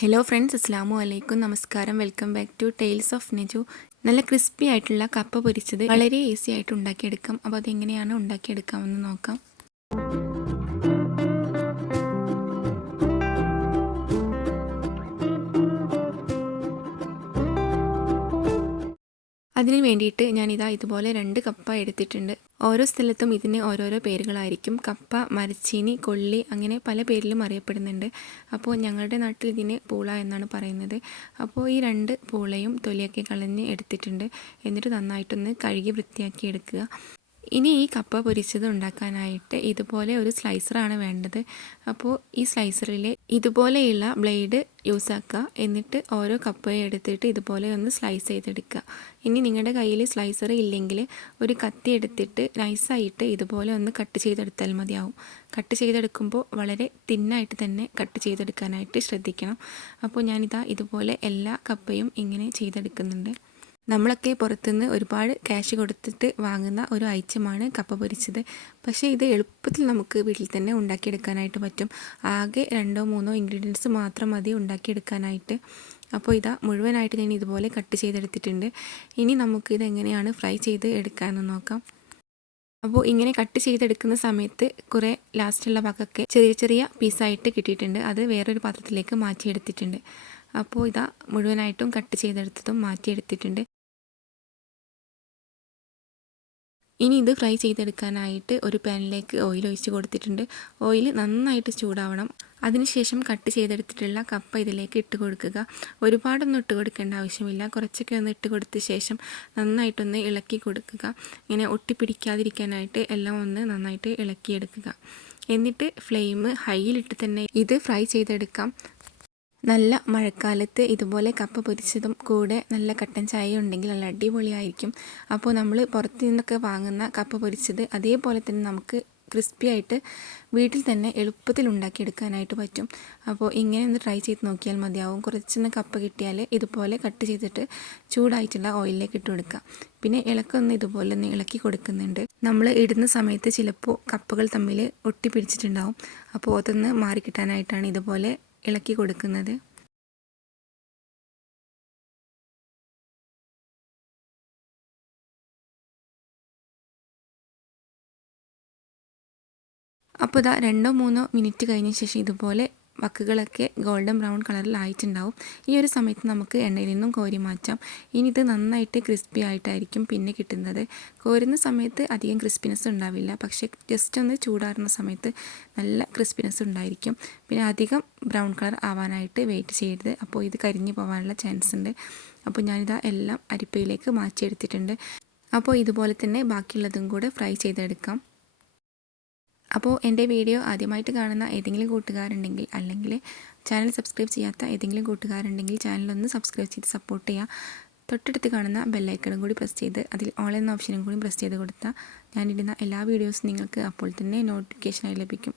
Hello friends, അസ്സാമു അലൈക്കും. നമസ്കാരം. Welcome back to tales of Neju. നല്ല ക്രിസ്പി ആയിട്ടുള്ള കപ്പ പൊരിച്ചത് വളരെ ഈസി ആയിട്ട് ഉണ്ടാക്കിയെടുക്കാം. അപ്പോൾ അതെങ്ങനെയാണ് ഉണ്ടാക്കിയെടുക്കാമെന്ന് നോക്കാം. അതിന് വേണ്ടിയിട്ട് ഞാനിതാ ഇതുപോലെ 2 കപ്പ എടുത്തിട്ടുണ്ട്. ഓരോ സ്ഥലത്തും ഇതിന് ഓരോരോ പേരുകളായിരിക്കും. കപ്പ, മരച്ചീനി, കൊള്ളി അങ്ങനെ പല പേരിലും അറിയപ്പെടുന്നുണ്ട്. അപ്പോൾ ഞങ്ങളുടെ നാട്ടിൽ ഇതിന് പൂള എന്നാണ് പറയുന്നത്. അപ്പോൾ ഈ 2 പൂളയും തൊലിയൊക്കെ കളഞ്ഞ് എടുത്തിട്ടുണ്ട്. എന്നിട്ട് നന്നായിട്ടൊന്ന് കഴുകി വൃത്തിയാക്കി എടുക്കുക. ഇനി ഈ കപ്പ പൊരിച്ചത് ഉണ്ടാക്കാനായിട്ട് ഇതുപോലെ ഒരു സ്ലൈസറാണ് വേണ്ടത്. അപ്പോൾ ഈ സ്ലൈസറിൽ ഇതുപോലെയുള്ള ബ്ലേഡ് യൂസ് ആക്കുക. എന്നിട്ട് ഓരോ കപ്പയും എടുത്തിട്ട് ഇതുപോലെ ഒന്ന് സ്ലൈസ് ചെയ്തെടുക്കുക. ഇനി നിങ്ങളുടെ കയ്യിൽ സ്ലൈസർ ഇല്ലെങ്കിൽ ഒരു കത്തി എടുത്തിട്ട് നൈസായിട്ട് ഇതുപോലെ ഒന്ന് കട്ട് ചെയ്തെടുത്താൽ മതിയാവും. കട്ട് ചെയ്തെടുക്കുമ്പോൾ വളരെ തിന്നായിട്ട് തന്നെ കട്ട് ചെയ്തെടുക്കാനായിട്ട് ശ്രദ്ധിക്കണം. അപ്പോൾ ഞാനിതാ ഇതുപോലെ എല്ലാ കപ്പയും ഇങ്ങനെ ചെയ്തെടുക്കുന്നുണ്ട്. നമ്മളൊക്കെ പുറത്തുനിന്ന് ഒരുപാട് ക്യാഷ് കൊടുത്തിട്ട് വാങ്ങുന്ന ഒരു ഐറ്റമാണ് കപ്പ പൊരിച്ചത്. പക്ഷേ ഇത് എളുപ്പത്തിൽ നമുക്ക് വീട്ടിൽ തന്നെ ഉണ്ടാക്കിയെടുക്കാനായിട്ട് പറ്റും. ആകെ 2-3 ഇൻഗ്രീഡിയൻസ് മാത്രം മതി ഉണ്ടാക്കിയെടുക്കാനായിട്ട്. അപ്പോൾ ഇതാ മുഴുവനായിട്ട് ഞാൻ ഇതുപോലെ കട്ട് ചെയ്തെടുത്തിട്ടുണ്ട്. ഇനി നമുക്കിത് എങ്ങനെയാണ് ഫ്രൈ ചെയ്ത് എടുക്കാമെന്ന് നോക്കാം. അപ്പോൾ ഇങ്ങനെ കട്ട് ചെയ്തെടുക്കുന്ന സമയത്ത് കുറേ ലാസ്റ്റുള്ള ഭാഗമൊക്കെ ചെറിയ ചെറിയ പീസായിട്ട് കിട്ടിയിട്ടുണ്ട്. അത് വേറൊരു പാത്രത്തിലേക്ക് മാറ്റിയെടുത്തിട്ടുണ്ട്. അപ്പോൾ ഇതാ മുഴുവനായിട്ടും കട്ട് ചെയ്തെടുത്തതും മാറ്റിയെടുത്തിട്ടുണ്ട്. ഇനി ഇത് ഫ്രൈ ചെയ്തെടുക്കാനായിട്ട് ഒരു പാനിലേക്ക് ഓയിൽ ഒഴിച്ച് കൊടുത്തിട്ടുണ്ട്. ഓയിൽ നന്നായിട്ട് ചൂടാവണം. അതിനുശേഷം കട്ട് ചെയ്തെടുത്തിട്ടുള്ള കപ്പ ഇതിലേക്ക് ഇട്ട് കൊടുക്കുക. ഒരുപാടൊന്നും ഇട്ട് കൊടുക്കേണ്ട ആവശ്യമില്ല. കുറച്ചൊക്കെ ഒന്ന് ഇട്ട് കൊടുത്ത ശേഷം നന്നായിട്ടൊന്ന് ഇളക്കി കൊടുക്കുക. ഇങ്ങനെ ഒട്ടിപ്പിടിക്കാതിരിക്കാനായിട്ട് എല്ലാം ഒന്ന് നന്നായിട്ട് ഇളക്കിയെടുക്കുക. എന്നിട്ട് ഫ്ലെയിം ഹൈയിലിട്ട് തന്നെ ഇത് ഫ്രൈ ചെയ്തെടുക്കാം. നല്ല മഴക്കാലത്ത് ഇതുപോലെ കപ്പ പൊരിച്ചതും കൂടെ നല്ല കട്ടൻ ചായ ഉണ്ടെങ്കിൽ നല്ല അടിപൊളിയായിരിക്കും. അപ്പോൾ നമ്മൾ പുറത്തു നിന്നൊക്കെ വാങ്ങുന്ന കപ്പ പൊരിച്ചത് അതേപോലെ തന്നെ നമുക്ക് ക്രിസ്പി ആയിട്ട് വീട്ടിൽ തന്നെ എളുപ്പത്തിൽ ഉണ്ടാക്കിയെടുക്കാനായിട്ട് പറ്റും. അപ്പോൾ ഇങ്ങനെ ഒന്ന് ട്രൈ ചെയ്ത് നോക്കിയാൽ മതിയാവും. കുറച്ചൊന്ന് കപ്പ കിട്ടിയാൽ ഇതുപോലെ കട്ട് ചെയ്തിട്ട് ചൂടായിട്ടുള്ള ഓയിലിലേക്ക് ഇട്ട് കൊടുക്കുക. പിന്നെ ഇളക്കൊന്ന് ഇതുപോലെ ഒന്ന് ഇളക്കി കൊടുക്കുന്നുണ്ട്. നമ്മൾ ഇടുന്ന സമയത്ത് ചിലപ്പോൾ കപ്പകൾ തമ്മിൽ ഒട്ടിപ്പിടിച്ചിട്ടുണ്ടാവും. അപ്പോൾ അതൊന്ന് മാറിക്കിട്ടാനായിട്ടാണ് ഇതുപോലെ ഇളക്കി കൊടുക്കുന്നത്. അപ്പോൾ ഇതാ 2-3 മിനിറ്റ് കഴിഞ്ഞ ശേഷം ഇതുപോലെ വക്കുകളൊക്കെ ഗോൾഡൻ ബ്രൗൺ കളറിലായിട്ടുണ്ടാവും. ഈ ഒരു സമയത്ത് നമുക്ക് എണ്ണയിൽ നിന്നും കോരി മാറ്റാം. ഇനി ഇത് നന്നായിട്ട് ക്രിസ്പി ആയിട്ടായിരിക്കും പിന്നെ കിട്ടുന്നത്. കോരുന്ന സമയത്ത് അധികം ക്രിസ്പിനെസ് ഉണ്ടാവില്ല. പക്ഷേ ജസ്റ്റ് ഒന്ന് ചൂടാറുന്ന സമയത്ത് നല്ല ക്രിസ്പിനെസ് ഉണ്ടായിരിക്കും. പിന്നെ അധികം ബ്രൗൺ കളർ ആവാനായിട്ട് വെയിറ്റ് ചെയ്യരുത്. അപ്പോൾ ഇത് കരിഞ്ഞു പോകാനുള്ള ചാൻസ് ഉണ്ട്. അപ്പോൾ ഞാനിതാ എല്ലാം അരിപ്പയിലേക്ക് മാറ്റിയെടുത്തിട്ടുണ്ട്. അപ്പോൾ ഇതുപോലെ തന്നെ ബാക്കിയുള്ളതും കൂടെ ഫ്രൈ ചെയ്തെടുക്കാം. അപ്പോൾ എൻ്റെ വീഡിയോ ആദ്യമായിട്ട് കാണുന്ന ഏതെങ്കിലും കൂട്ടുകാരുണ്ടെങ്കിൽ അല്ലെങ്കിൽ ചാനൽ സബ്സ്ക്രൈബ് ചെയ്യാത്ത ഏതെങ്കിലും കൂട്ടുകാരുണ്ടെങ്കിൽ ചാനലൊന്ന് സബ്സ്ക്രൈബ് ചെയ്ത് സപ്പോർട്ട് ചെയ്യുക. തൊട്ടടുത്ത് കാണുന്ന ബെല്ലൈക്കണും കൂടി പ്രസ് ചെയ്ത് അതിൽ ഓൾ എന്ന ഓപ്ഷനും കൂടി പ്രസ് ചെയ്ത് കൊടുത്താൽ ഞാനിടുന്ന എല്ലാ വീഡിയോസും നിങ്ങൾക്ക് അപ്പോൾ തന്നെ നോട്ടിഫിക്കേഷനായി ലഭിക്കും.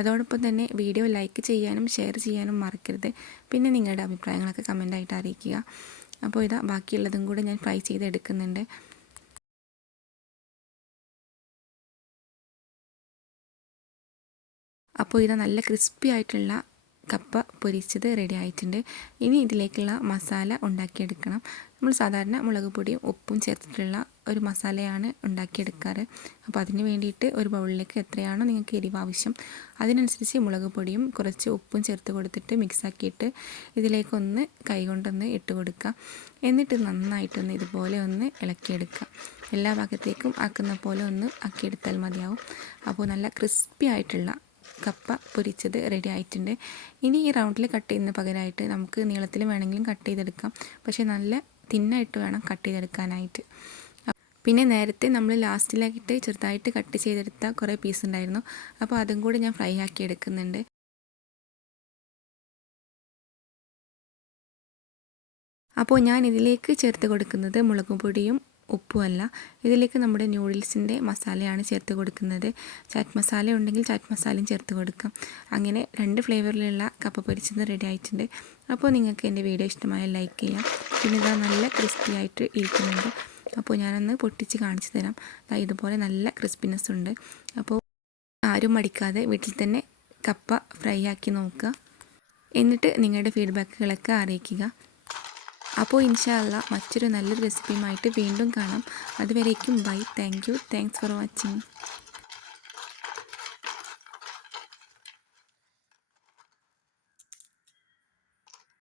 അതോടൊപ്പം തന്നെ വീഡിയോ ലൈക്ക് ചെയ്യാനും ഷെയർ ചെയ്യാനും മറക്കരുത്. പിന്നെ നിങ്ങളുടെ അഭിപ്രായങ്ങളൊക്കെ കമൻ്റായിട്ട് അറിയിക്കുക. അപ്പോൾ ഇതാ ബാക്കിയുള്ളതും കൂടെ ഞാൻ ഫ്രൈ ചെയ്തെടുക്കുന്നുണ്ട്. അപ്പോൾ ഇത് നല്ല ക്രിസ്പി ആയിട്ടുള്ള കപ്പ പൊരിച്ചത് റെഡി ആയിട്ടുണ്ട്. ഇനി ഇതിലേക്കുള്ള മസാല ഉണ്ടാക്കിയെടുക്കണം. നമ്മൾ സാധാരണ മുളക് പൊടിയും ഉപ്പും ചേർത്തിട്ടുള്ള ഒരു മസാലയാണ് ഉണ്ടാക്കിയെടുക്കാറ്. അപ്പോൾ അതിന് വേണ്ടിയിട്ട് ഒരു ബൗളിലേക്ക് എത്രയാണോ നിങ്ങൾക്ക് എരിവ് ആവശ്യം അതിനനുസരിച്ച് മുളക് പൊടിയും കുറച്ച് ഉപ്പും ചേർത്ത് കൊടുത്തിട്ട് മിക്സാക്കിയിട്ട് ഇതിലേക്കൊന്ന് കൈകൊണ്ടൊന്ന് ഇട്ട് കൊടുക്കുക. എന്നിട്ട് നന്നായിട്ടൊന്ന് ഇതുപോലെ ഒന്ന് ഇളക്കിയെടുക്കുക. എല്ലാ ഭാഗത്തേക്കും ആക്കുന്ന പോലെ ഒന്ന് ആക്കിയെടുത്താൽ മതിയാവും. അപ്പോൾ നല്ല ക്രിസ്പി ആയിട്ടുള്ള കപ്പ പൊരിച്ചത് റെഡി ആയിട്ടുണ്ട്. ഇനി ഈ റൗണ്ടിൽ കട്ട് ചെയ്യുന്ന പകരമായിട്ട് നമുക്ക് നീളത്തിൽ വേണമെങ്കിലും കട്ട് ചെയ്തെടുക്കാം. പക്ഷേ നല്ല തിന്നായിട്ട് വേണം കട്ട് ചെയ്തെടുക്കാനായിട്ട്. പിന്നെ നേരത്തെ നമ്മൾ ലാസ്റ്റിലായിട്ട് ചെറുതായിട്ട് കട്ട് ചെയ്തെടുത്ത കുറേ പീസ് ഉണ്ടായിരുന്നു. അപ്പോൾ അതും കൂടി ഞാൻ ഫ്രൈ ആക്കി എടുക്കുന്നുണ്ട്. അപ്പോൾ ഞാൻ ഇതിലേക്ക് ചേർത്ത് കൊടുക്കുന്നത് മുളക് പൊടിയും ഉപ്പുമല്ല, ഇതിലേക്ക് നമ്മുടെ ന്യൂഡിൽസിൻ്റെ മസാലയാണ് ചേർത്ത് കൊടുക്കുന്നത്. ചാറ്റ് മസാല ഉണ്ടെങ്കിൽ ചാറ്റ് മസാലയും ചേർത്ത് കൊടുക്കാം. അങ്ങനെ 2 ഫ്ലേവറിലുള്ള കപ്പ പൊരിച്ചത് റെഡി ആയിട്ടുണ്ട്. അപ്പോൾ നിങ്ങൾക്ക് എൻ്റെ വീഡിയോ ഇഷ്ടമായ ലൈക്ക് ചെയ്യാം. പിന്നെ ഇതാ നല്ല ക്രിസ്പി ആയിട്ട് ഇരിക്കുന്നുണ്ട്. അപ്പോൾ ഞാനൊന്ന് പൊട്ടിച്ച് കാണിച്ചു തരാം. ഇതുപോലെ നല്ല ക്രിസ്പിനെസ് ഉണ്ട്. അപ്പോൾ ആരും മടിക്കാതെ വീട്ടിൽ തന്നെ കപ്പ ഫ്രൈ ആക്കി നോക്കുക. എന്നിട്ട് നിങ്ങളുടെ ഫീഡ്ബാക്കുകളൊക്കെ അറിയിക്കുക. അപ്പോൾ ഇൻഷാ അല്ലാ മറ്റൊരു നല്ലൊരു റെസിപ്പിയുമായിട്ട് വീണ്ടും കാണാം. അതുവരേക്കും ബൈ. Thanks for watching.